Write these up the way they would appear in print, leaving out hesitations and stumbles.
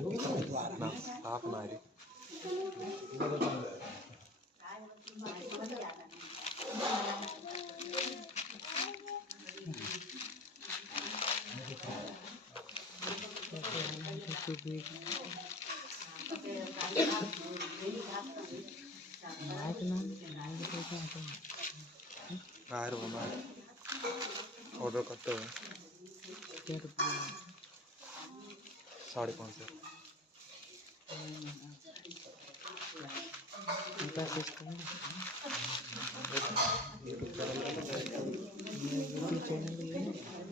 ना आप ना रे बाहर बना ऑर्डर करते हुए 550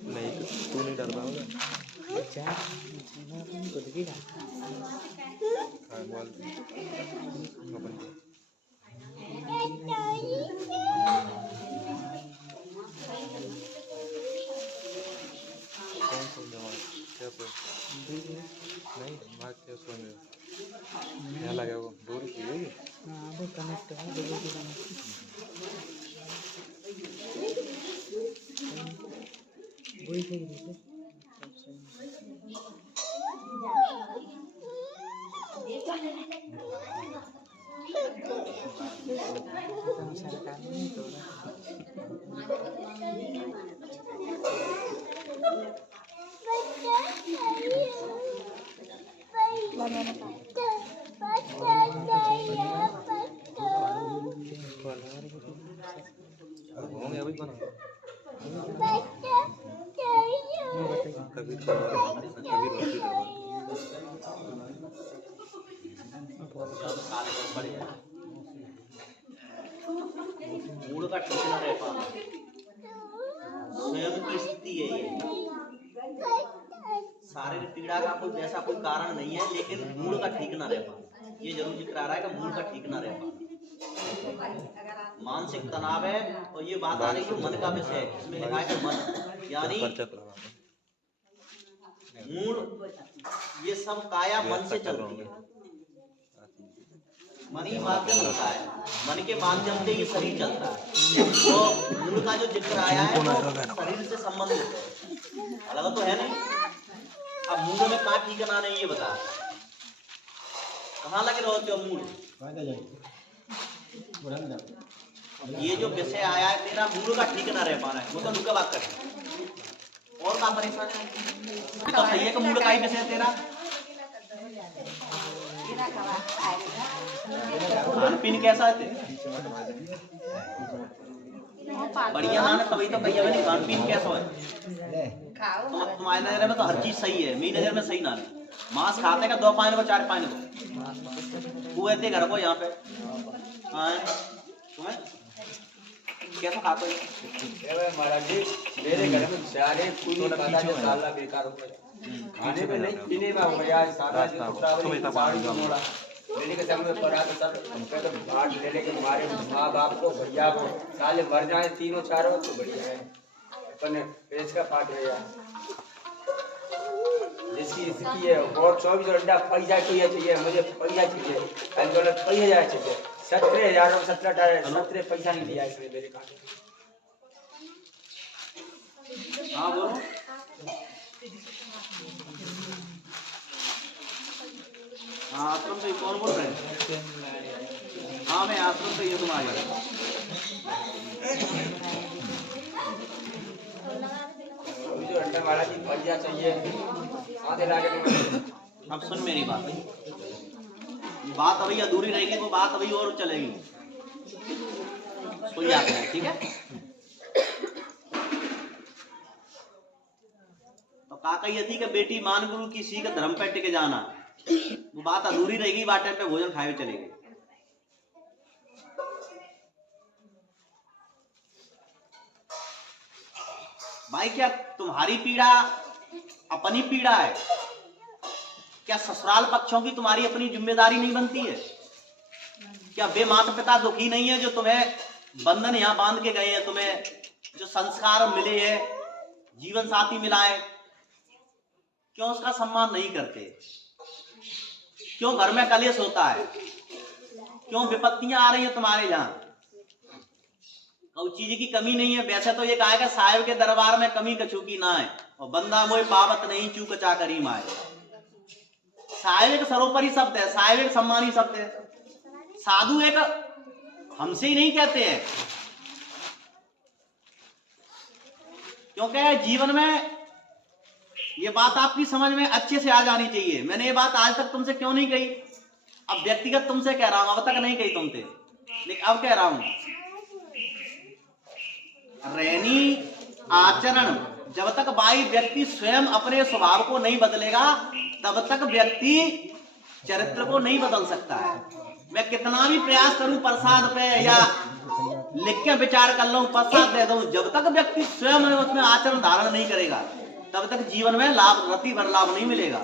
नहीं तू नहीं डर रहा होगा मोबाइल ओपन कर कौन सा जवाब कैसे नहीं बात कैसे होने क्या लगा वो दूर की है हाँ वो कनेक्ट है दोनों की कनेक्ट वही सही है सरकार नहीं तो होंगे अभी बना कभी तो कभी रोटी मूड का ठिकाना रह पाना स्वयं की स्थिति है ये। शारीरिक पीड़ा का कोई ऐसा कोई कारण नहीं है, लेकिन मूड का ठीक ना रह पाना ये जरूर जिक्र आ रहा है कि मूड का ठीक ना रह पाना। मानसिक तनाव है और ये बात आ रही है मन का विषय, इसमें लिखा है कि मन यानी मूड, ये सब काया मन से चलती है, मन ही माध्यम होता है, मन के माध्यम से ये शरीर चलता है। तो मूड का जो जिक्र आया है वो शरीर से संबंधित है, अलग तो है नहीं। अब मूड में कहाँ ठिकाना नहीं ये बता, कहाँ लगे रहते हो मूड? ये जो विषय आया है तेरा मूड का ठिकाना रह पा रहा है, वो तो रुका बात कर और का परेशान है तो सही है कि मूड का ही विषय तेरा खान पीन कैसा है बढ़िया ना तभी तो भैया मैंने खान पीन कैसा है तुम्हारी नजर में तो हर चीज सही है, मेरी नजर में सही ना है। मांस खाते का 2 पानी को 4 पानी को तू ऐसे घर को यहाँ पे तुम्हें कैसा खाते हो मेरे घर में सारे पूरी पता है साला बेकार हो गया खाने में नहीं पीने में हो गया सारा लेने के समय पड़ा तो सब हमको तो बांट लेने के मारे माँ बाप को भैया को साले मर जाए तीनों चारों तो बढ़िया है अपन पेज का पाठ है यार जिसकी स्थिति है और 24 घंटा पैसा चाहिए मुझे पैसा चाहिए अंदोलन पैसा चाहिए 17,000 17 पैसा नहीं दिया इसने मेरे खाते हाँ बोलो हाँ आश्रम से कौन बोल रहे हैं? हाँ मैं आश्रम से ये तुम आ गया 24 घंटा महाराज जी पैसा चाहिए आधे लाख अब सुन मेरी बात बात अभी अधूरी रहेगी तो बात अभी और चलेगी सुन जाते हैं ठीक है। तो काका ये थी कि बेटी मान गुरु की सीख धर्म पे टिके जाना, वो बात अधूरी रहेगी, बात टाइम पे भोजन खाए चलेगी। भाई क्या तुम्हारी पीड़ा अपनी पीड़ा है क्या? ससुराल पक्षों की तुम्हारी अपनी जिम्मेदारी नहीं बनती है क्या? वे माता पिता दुखी नहीं है जो तुम्हें बंधन यहां बांध के गए हैं, तुम्हें जो संस्कार मिले हैं, जीवन साथी मिला है, क्यों उसका सम्मान नहीं करते? क्यों घर में कलेश होता है? क्यों विपत्तियां आ रही हैं तुम्हारे यहाँ? कोई चीज की कमी नहीं है। वैसे तो ये कहा कि साहिब के दरबार में कमी कछू की ना है और बंदा मोए पावत नहीं चूक चाकरी माए। साहेब एक सर्वोपरि शब्द है, साहेब एक सम्मानी शब्द है, साधु एक हमसे ही नहीं कहते हैं। क्योंकि जीवन में ये बात आपकी समझ में अच्छे से आ जानी चाहिए। मैंने ये बात आज तक तुमसे क्यों नहीं कही, अब व्यक्तिगत तुमसे कह रहा हूं, अब तक नहीं कही तुमसे, लेकिन अब कह रहा हूं। रहनी आचरण, जब तक बाई व्यक्ति स्वयं अपने स्वभाव को नहीं बदलेगा तब तक व्यक्ति चरित्र को नहीं बदल सकता है। मैं कितना भी प्रयास करूं प्रसाद पे या लिख के विचार कर लूं, प्रसाद दे दूं, जब तक व्यक्ति स्वयं उसमें आचरण धारण नहीं करेगा तब तक जीवन में लाभ, रति भर लाभ नहीं मिलेगा।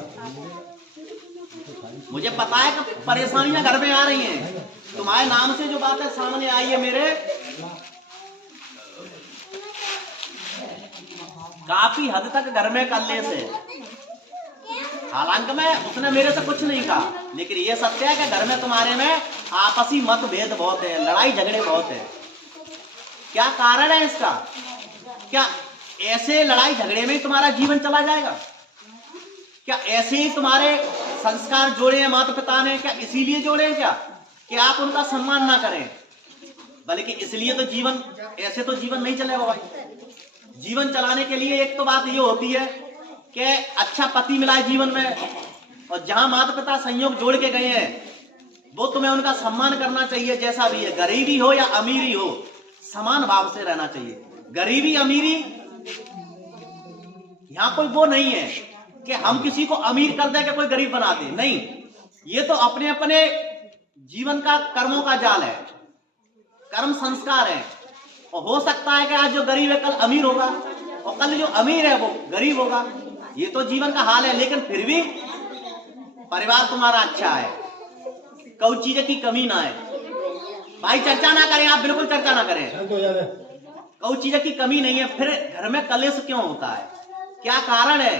मुझे पता है कि परेशानियां घर में आ रही हैं, तुम्हारे नाम से जो बातें सामने आई है मेरे, काफी हद तक घर में कलेश है। हालांकि मैं उसने मेरे से कुछ नहीं कहा, लेकिन ये सत्य है कि घर में तुम्हारे में आपसी मतभेद बहुत है, लड़ाई झगड़े बहुत है। क्या कारण है इसका? क्या ऐसे लड़ाई झगड़े में ही तुम्हारा जीवन चला जाएगा? क्या ऐसे ही तुम्हारे संस्कार जोड़े हैं माता पिता ने? क्या इसीलिए जोड़े हैं क्या कि आप उनका सम्मान ना करें? बल्कि इसलिए तो जीवन, ऐसे तो जीवन नहीं चलेगा भाई। जीवन चलाने के लिए एक तो बात ये होती है कि अच्छा पति मिला है जीवन में, और जहां माता पिता संयोग जोड़ के गए हैं वो तुम्हें उनका सम्मान करना चाहिए, जैसा भी है, गरीबी हो या अमीरी हो, समान भाव से रहना चाहिए। गरीबी अमीरी यहां कोई वो नहीं है कि हम किसी को अमीर कर दे के कोई गरीब बना दे, नहीं। ये तो अपने अपने जीवन का कर्मों का जाल है, कर्म संस्कार है। और हो सकता है कि आज जो गरीब है कल अमीर होगा, और कल जो अमीर है वो गरीब होगा। ये तो जीवन का हाल है, लेकिन फिर भी परिवार तुम्हारा अच्छा है, कोई चीज की कमी ना है। भाई चर्चा ना करें, आप बिल्कुल चर्चा ना करें, कोई चीज की कमी नहीं है। फिर घर में कलेश क्यों होता है? क्या कारण है?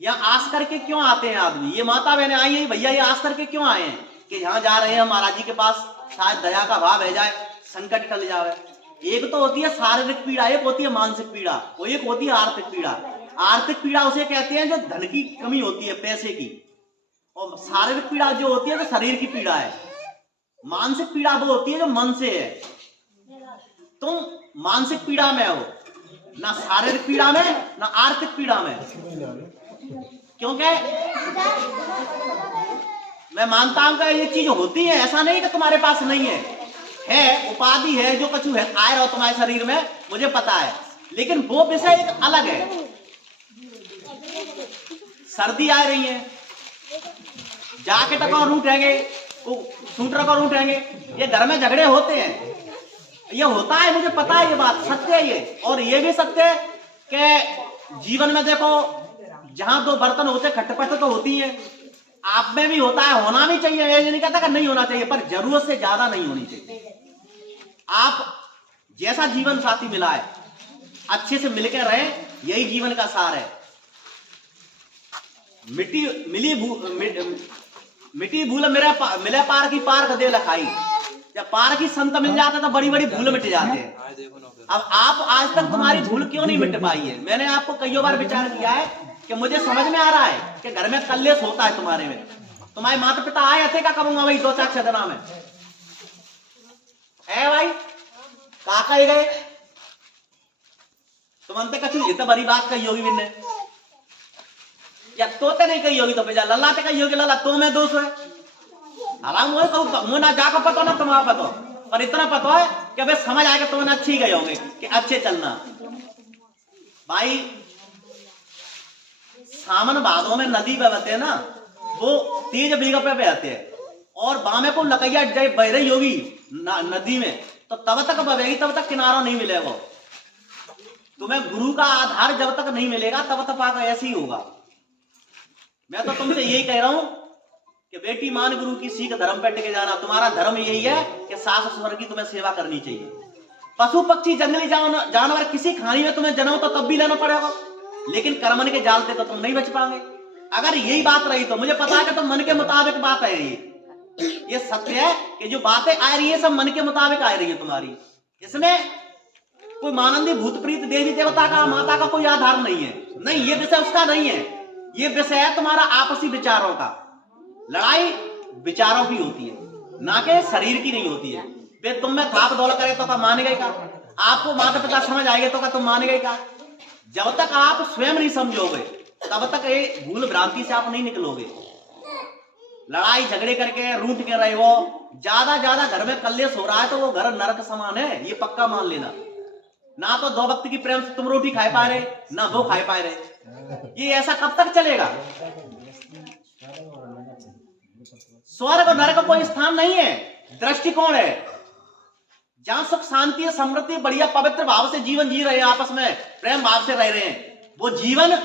या आस करके क्यों आते हैं आदमी? ये माता बहने आई है भैया, ये आस करके क्यों आए हैं कि यहाँ जा रहे हैं महाराज जी के पास, शायद दया का भाव है जाए, संकट टल जाए। एक तो होती है शारीरिक पीड़ा, एक होती है मानसिक पीड़ा, और एक होती है आर्थिक पीड़ा। आर्थिक पीड़ा उसे कहते हैं जो धन की कमी होती है, पैसे की, और शारीरिक पीड़ा जो होती है जो शरीर की पीड़ा है। मानसिक पीड़ा वो होती है जो मन से है। तुम मानसिक पीड़ा में हो, ना शारीरिक पीड़ा में, ना आर्थिक पीड़ा में। क्योंकि मैं मानता हूं कि ये चीज होती है, ऐसा नहीं कि तुम्हारे पास नहीं है, उपाधि है, जो कछु है, आए रहो तुम्हारे शरीर में, मुझे पता है, लेकिन वो विषय एक अलग है। सर्दी आ रही है, जैकेट को रूठेंगे, सूटर को रूठेंगे, ये घर में झगड़े होते हैं, ये होता है, मुझे पता है, ये बात सत्य है ये। और ये भी सत्य है कि जीवन में देखो, जहां दो बर्तन होते खटपट तो होती है, आप में भी होता है, होना भी चाहिए, ये नहीं कहता कि नहीं होना चाहिए, पर जरूरत से ज्यादा नहीं होनी चाहिए। आप जैसा जीवन साथी मिला है, अच्छे से मिलकर रहे, यही जीवन का सार है। मिट्टी भूल मिले पार की पार कदे लखाई। जब पार की संत मिल जाते तो बड़ी बड़ी भूल मिट जाते हैं। अब आप आज तक तुम्हारी भूल क्यों नहीं मिट पाई है? मैंने आपको कई बार विचार किया है कि मुझे समझ में आ रहा है कि घर में कलेश होता है तुम्हारे में। तुम्हारे माता पिता आए थे, क्या कहूंगा भाई 2-4 दिना में है भाई, काका ही गए तुम अंत कछु ये तो बड़ी बात कही होगी बिन्ने, या तोते नहीं कही होगी तो बेजा लल्ला ते कही होगी, लल्ला तो मैं दोष है। हालांकि मुझे कहूँ मुझे ना जाकर पता ना तुम्हारा पता, पर इतना पता है कि भाई समझ आएगा तुम्हें अच्छे ही गए होंगे कि अच्छे चलना। भाई सावन भादों में नदी बहते है ना, वो तेज बेग पे बहते हैं, और बामे को लकैया जब बह रही होगी नदी में तो तब तक बहेगी, तब तक किनारा नहीं मिलेगा। तुम्हें गुरु का आधार जब तक नहीं मिलेगा तब तक आगे ऐसे ही होगा। मैं तो तुमसे यही कह रहा हूं कि बेटी मान गुरु की सीख धर्म पे टिके जाना। तुम्हारा धर्म यही है कि सास ससुर की तुम्हें सेवा करनी चाहिए। पशु पक्षी जंगली जानवर किसी खानी में तुम्हें जन्म तो तब भी लेना पड़ेगा, लेकिन कर्मन के जाल से तो तुम नहीं बच पाओगे। अगर यही बात रही तो मुझे पता है कि तुम मन के मुताबिक बात है, ये सत्य है कि जो बातें आ रही है सब मन के मुताबिक आ रही है तुम्हारी। इसमें कोई मानंदी भूत प्रीत देवी देवता का माता का कोई आधार नहीं है, नहीं, ये विषय उसका नहीं है, ये विषय है तुम्हारा आपसी विचारों का। लड़ाई विचारों की होती है, ना कि शरीर की नहीं होती है। वे तुम में थाप दौड़ करे तो का मानेगा ही का? आपको माता पिता समझ आएंगे तो का तुम मानेगा ही का? जब तक आप स्वयं नहीं समझोगे तब तक ये भूल भ्रांति से आप नहीं निकलोगे। लड़ाई झगड़े करके रूठ के रहे हो, ज्यादा घर में कलेश हो रहा है तो वो घर नरक समान है, ये पक्का मान लेना। ना तो 2 वक्त की प्रेम से तुम रोटी खाए पा रहे, ना 2 खाए पा रहे। ये ऐसा कब तक चलेगा? स्वर्ग और नरक कोई स्थान नहीं है, दृष्टिकोण है। जहां सुख शांति समृद्धि बढ़िया पवित्र भाव से जीवन जी रहे हैं, आपस में प्रेम भाव से रह रहे हैं, वो जीवन